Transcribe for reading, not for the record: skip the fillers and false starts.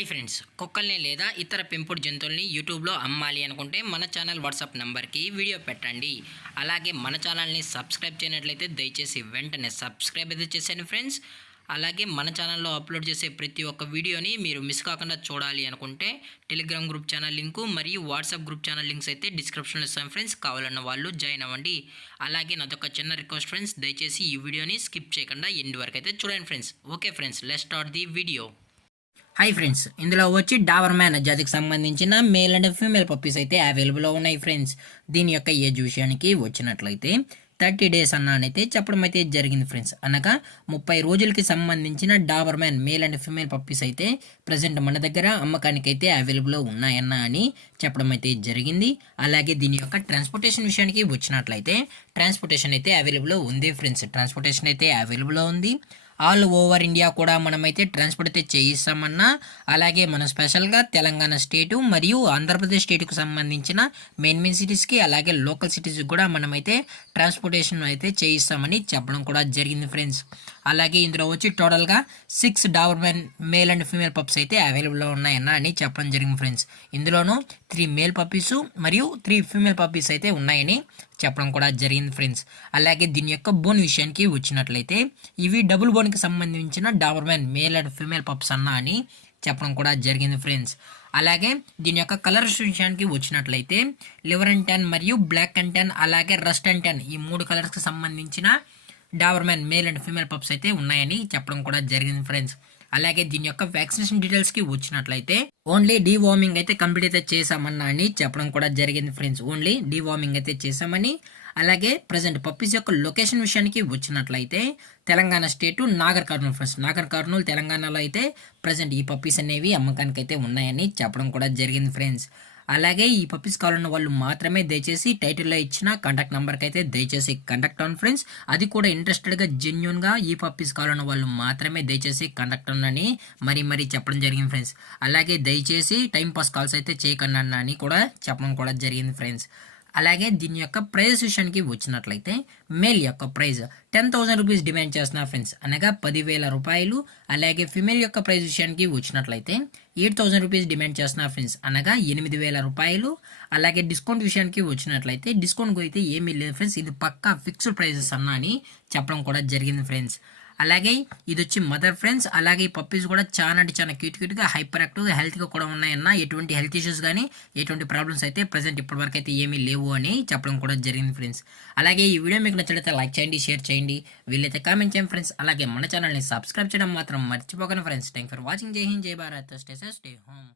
Hi friends, కుక్కల్ని లేదా ఇతర పెంపుడు జంతువుల్ని యూట్యూబ్లో అమ్మాలి అనుకుంటే మన ఛానల్ వాట్సాప్ నెంబర్కి వీడియో పెట్టండి. అలాగే మన ఛానల్ని సబ్స్క్రైబ్ చేయనట్లయితే దయచేసి వెంటనే సబ్స్క్రైబ్ అయితే చేసేయండి ఫ్రెండ్స్. అలాగే మన ఛానల్లో అప్లోడ్ చేసే ప్రతి ఒక్క వీడియోని మీరు మిస్ కాకుండా చూడాలి అనుకుంటే టెలిగ్రామ్ గ్రూప్ ఛానల్ లింకు మరియు వాట్సాప్ గ్రూప్ ఛానల్ లింక్స్ అయితే డిస్క్రిప్షన్లో ఇస్తాను ఫ్రెండ్స్. కావాలన్న వాళ్ళు జాయిన్ అవ్వండి. అలాగే నాదొక చిన్న రిక్వెస్ట్ ఫ్రెండ్స్, దయచేసి ఈ వీడియోని స్కిప్ చేయకుండా ఎండ్ వరకు అయితే చూడండి friends. Okay friends, let's start the video. Hi friends, ఇందులో వచ్చి డాబర్ మ్యాన్ జాతికి సంబంధించిన మేల్ అండ్ ఫీమేల్ పప్పీస్ అయితే అవైలబుల్లో ఉన్నాయి ఫ్రెండ్స్. దీని యొక్క ఏజ్ విషయానికి వచ్చినట్లయితే 30 days అన్నానైతే చెప్పడం అయితే జరిగింది ఫ్రెండ్స్. అనగా 30 రోజులకి సంబంధించిన Dabur man male and female puppies అయితే ప్రజెంట్ మన దగ్గర అమ్మకానికి అయితే అవైలబుల్లో ఉన్నాయన్న అని చెప్పడం అయితే జరిగింది. అలాగే దీని యొక్క ట్రాన్స్పోర్టేషన్ విషయానికి వచ్చినట్లయితే ట్రాన్స్పోర్టేషన్ అయితే అవైలబుల్లో ఉంది ఫ్రెండ్స్. ట్రాన్స్పోర్టేషన్ అయితే అవైలబుల్లో ఉంది. ఆల్ ఓవర్ ఇండియా కూడా మనమైతే ట్రాన్స్పోర్ట్ అయితే చేయిస్తామన్నా, అలాగే మనం స్పెషల్గా తెలంగాణ స్టేటు మరియు ఆంధ్రప్రదేశ్ స్టేట్కు సంబంధించిన మెయిన్ సిటీస్కి అలాగే లోకల్ సిటీస్కి కూడా మనమైతే ట్రాన్స్పోర్టేషన్ అయితే చేయిస్తామని చెప్పడం కూడా జరిగింది ఫ్రెండ్స్. అలాగే ఇందులో వచ్చి టోటల్గా 6 Dabur man male and female pups అయితే అవైలబుల్లో ఉన్నాయన్న అని చెప్పడం జరిగింది ఫ్రెండ్స్. ఇందులోనూ 3 మేల్ పప్పీస్ మరియు 3 ఫీమేల్ పప్పీస్ అయితే ఉన్నాయని చెప్పడం కూడా జరిగింది ఫ్రెండ్స్. అలాగే దీని యొక్క బోన్ విషయానికి వచ్చినట్లయితే ఇవి డబుల్ బోన్కి సంబంధించిన Dabur man male and female pups అన్న అని చెప్పడం కూడా జరిగింది ఫ్రెండ్స్. అలాగే దీని యొక్క కలర్స్ విషయానికి వచ్చినట్లయితే లివర్ అండ్ ట్యాన్ మరియు బ్లాక్ అండ్ ట్యాన్ అలాగే రస్ట్ అండ్ ట్యాన్ ఈ 3 కలర్స్కి సంబంధించిన Dabur man male and female pups అయితే ఉన్నాయని చెప్పడం కూడా జరిగింది ఫ్రెండ్స్. అలాగే దీని యొక్క వ్యాక్సినేషన్ డీటెయిల్స్కి వచ్చినట్లయితే ఓన్లీ డీవార్మింగ్ అయితే కంప్లీట్ అయితే చేసామన్నా అని చెప్పడం కూడా జరిగింది ఫ్రెండ్స్. ఓన్లీ డీవార్మింగ్ అయితే చేసామని. అలాగే ప్రజెంట్ పప్పీస్ యొక్క లొకేషన్ విషయానికి వచ్చినట్లయితే తెలంగాణ స్టేటు నాగర్ కర్నూలు ఫ్రెండ్స్. నాగర్ కర్నూలు తెలంగాణలో అయితే ప్రజెంట్ ఈ పప్పీస్ అనేవి అమ్మకానికి అయితే ఉన్నాయని చెప్పడం కూడా జరిగింది ఫ్రెండ్స్. అలాగే ఈ పప్పీస్ కావాలన్న వాళ్ళు మాత్రమే దయచేసి టైటిల్లో ఇచ్చిన కాంటాక్ట్ నెంబర్కి అయితే దయచేసి కాంటాక్ట్ అవ్వండి ఫ్రెండ్స్. అది కూడా ఇంట్రెస్టెడ్గా జెన్యున్గా ఈ పప్పీస్ కావాలన్న వాళ్ళు మాత్రమే దయచేసి కాంటాక్ట్ అవ్వండి మరీ చెప్పడం జరిగింది ఫ్రెండ్స్. అలాగే దయచేసి టైంపాస్ కాల్స్ అయితే చేయకండి అని కూడా చెప్పడం కూడా జరిగింది ఫ్రెండ్స్. అలాగే దీని యొక్క ప్రైస్ విషయానికి వచ్చినట్లయితే మేల్ యొక్క ప్రైస్ 10,000 రూపీస్ డిమాండ్ చేస్తున్నారు ఫ్రెండ్స్, అనగా 10,000 రూపాయలు. అలాగే ఫిమేల్ యొక్క ప్రైస్ విషయానికి వచ్చినట్లయితే 8,000 రూపీస్ డిమాండ్ చేస్తున్నారు ఫ్రెండ్స్, అనగా 8,000 రూపాయలు. అలాగే డిస్కౌంట్ విషయానికి వచ్చినట్లయితే డిస్కౌంట్ అయితే ఏమీ లేదు ఫ్రెండ్స్, ఇది పక్కా ఫిక్స్డ్ ప్రైజెస్ అన్న అని చెప్పడం కూడా జరిగింది ఫ్రెండ్స్. అలాగే ఇది వచ్చి మదర్ ఫ్రెండ్స్. అలాగే ఈ పప్పీస్ కూడా చాలా అంటే చాలా క్యూట్గా హైపర్ యాక్టివ్గా హెల్త్గా కూడా ఉన్నాయన్న. ఎటువంటి హెల్త్ ఇష్యూస్ కానీ ఎటువంటి ప్రాబ్లమ్స్ అయితే ప్రజెంట్ ఇప్పటివరకు అయితే ఏమీ లేవు అని చెప్పడం కూడా జరిగింది ఫ్రెండ్స్. అలాగే ఈ వీడియో మీకు నచ్చినట్లయితే లైక్ చేయండి, షేర్ చేయండి, వీళ్ళైతే కామెంట్ చేయండి ఫ్రెండ్స్. అలాగే మన ఛానల్ని సబ్స్క్రైబ్ చేయడం మాత్రం మర్చిపోకండి ఫ్రెండ్స్. Thank for watching. జై హింద్, జై Bharat, stay safe, stay home.